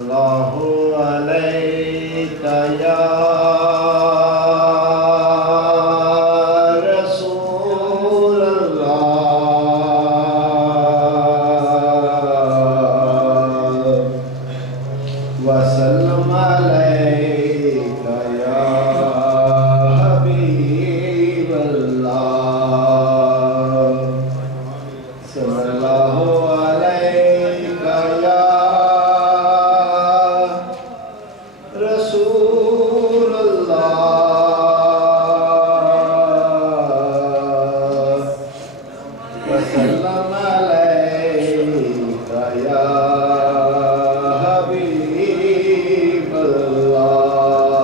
اللہ علیک یا رسول اللہ وسلم علیک یا حبیب اللہ صلی اللہ علیک یا رسول اللہ وسلم علیک یا حبیب اللہ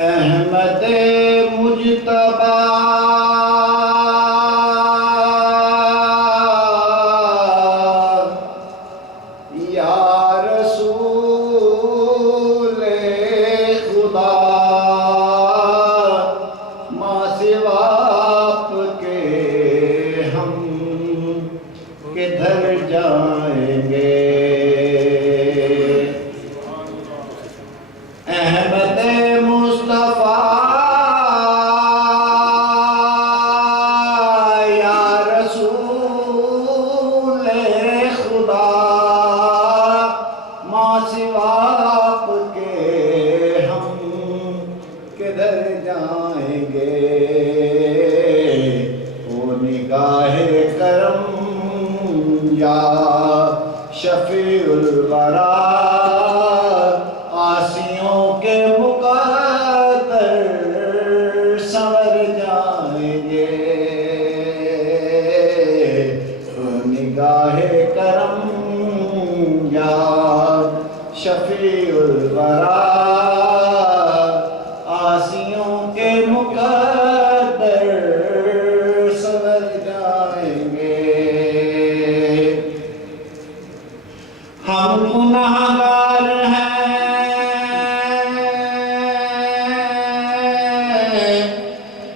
احمد مجتبی کدھر جائیں گے احمد مصطفیٰ یا رسول خدا ماں سوا آپ کے ہم کدھر جائیں گے وہ نگاہ کرم یا شفیع الورا آسیوں کے مقدر سنور جائیں گے نگاہ کرم یا شفیع الورا آسیوں کے مقدر سنور جائیں گے ہم گناہگار ہیں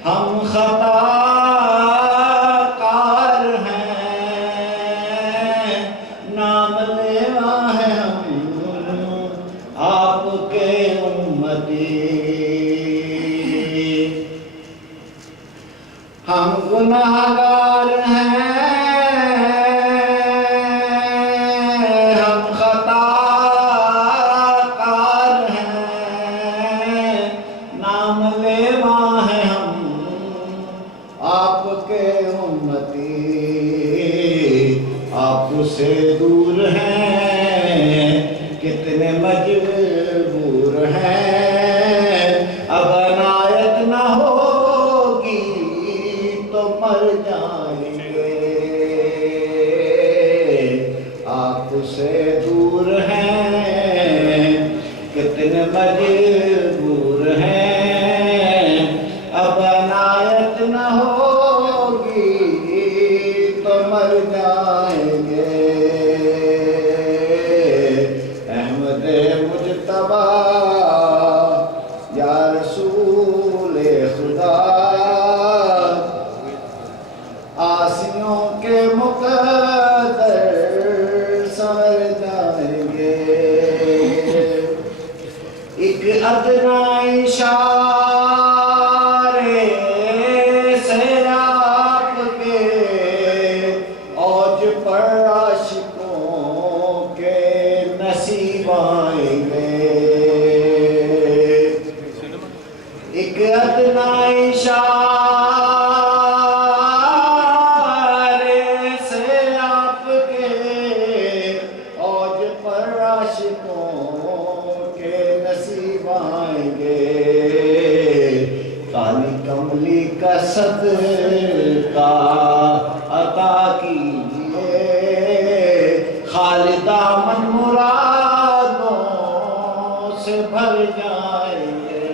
ہم خطا کار ہیں نام لیوا ہے ہم آپ کے امتی ہم گناہگار ہیں آپ کے امتی آپ سے دور ہیں کتنے مجبور ہیں اب عنایت نہ ہوگی تو مر جائیں گے آپ سے دور ہیں کتنے مجبور ہیں اب عنایت نہ ہوگی تو مر جائیں گے احمد مجتبی یا رسول خدا آسیوں کے مقدر سنور جائیں گے ایک ادنا اشارے سے آپ کے اوج پر عاشقوں کے نصیب آئیں گے ایک ادنا اشارے سے آپ کے اوج پر عاشقوں کے نصیب آئیں گے کالی کملی کا صدقہ عطا کیجئے خالی دامن مرادوں سے بھر جائیں گے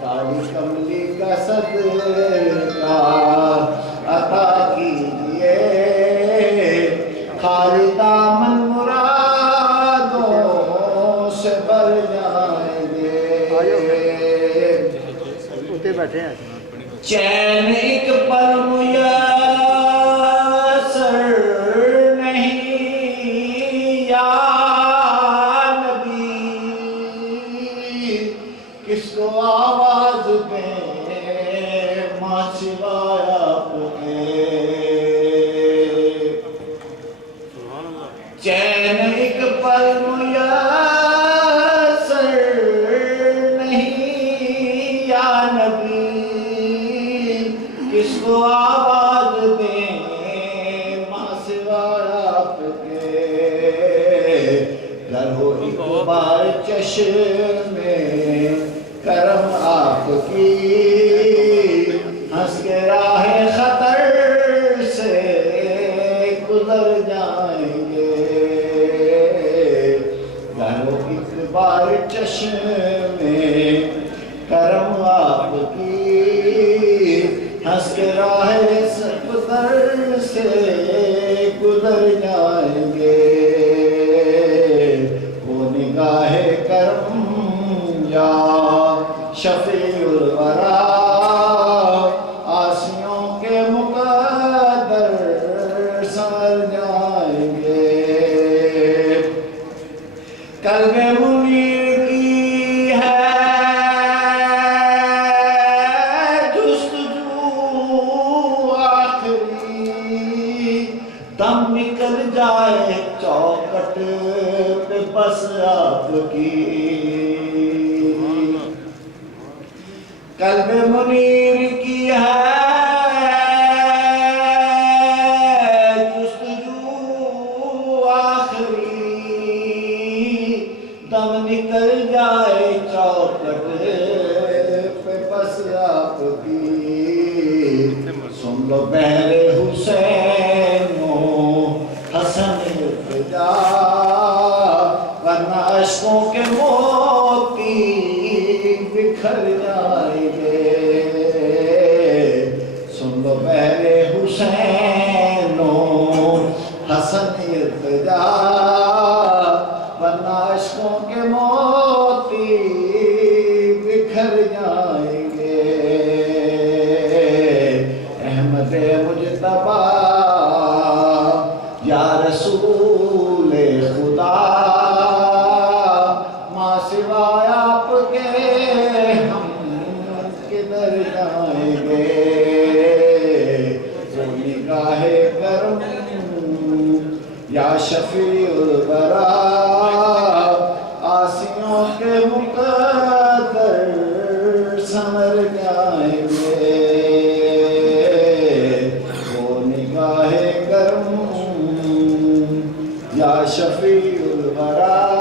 کالی کملی کا صدقہ عطا کیجئے خالی دامن مرادوں سے بھر جائیں گے بیٹھے ہیں چین ایک پل میسر دم نکل جائے چوکٹ پہ بس آپ کی قلب منیر کی ہے جستجو آخری دم نکل جائے چوکٹ پہ بس آپ کی سن لو بہر حسین حسن ارتجا ورنہ عشقوں کے موتی بکھر جائیں گے سن لو بہر حسین حسن ارتجا ورنہ عشقوں کے موتی بکھر جائیں گے احمد مجتبی یا رسول خدا ماں سوائے آپ کے ہم کدھر جائیں گے وہ نگاہ کرم یا شفیع الورا آسیوں کے مقدر سمر جائیں گے وہ نگاہ کرم یا شفیع الورا